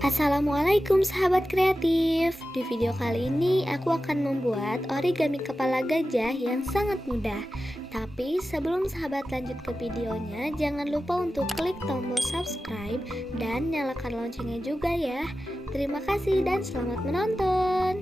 Assalamu'alaikum sahabat kreatif. Di video kali ini aku akan membuat origami kepala gajah yang sangat mudah. Tapi sebelum sahabat lanjut ke videonya, jangan lupa untuk klik tombol subscribe dan nyalakan loncengnya juga ya. Terima kasih dan selamat menonton.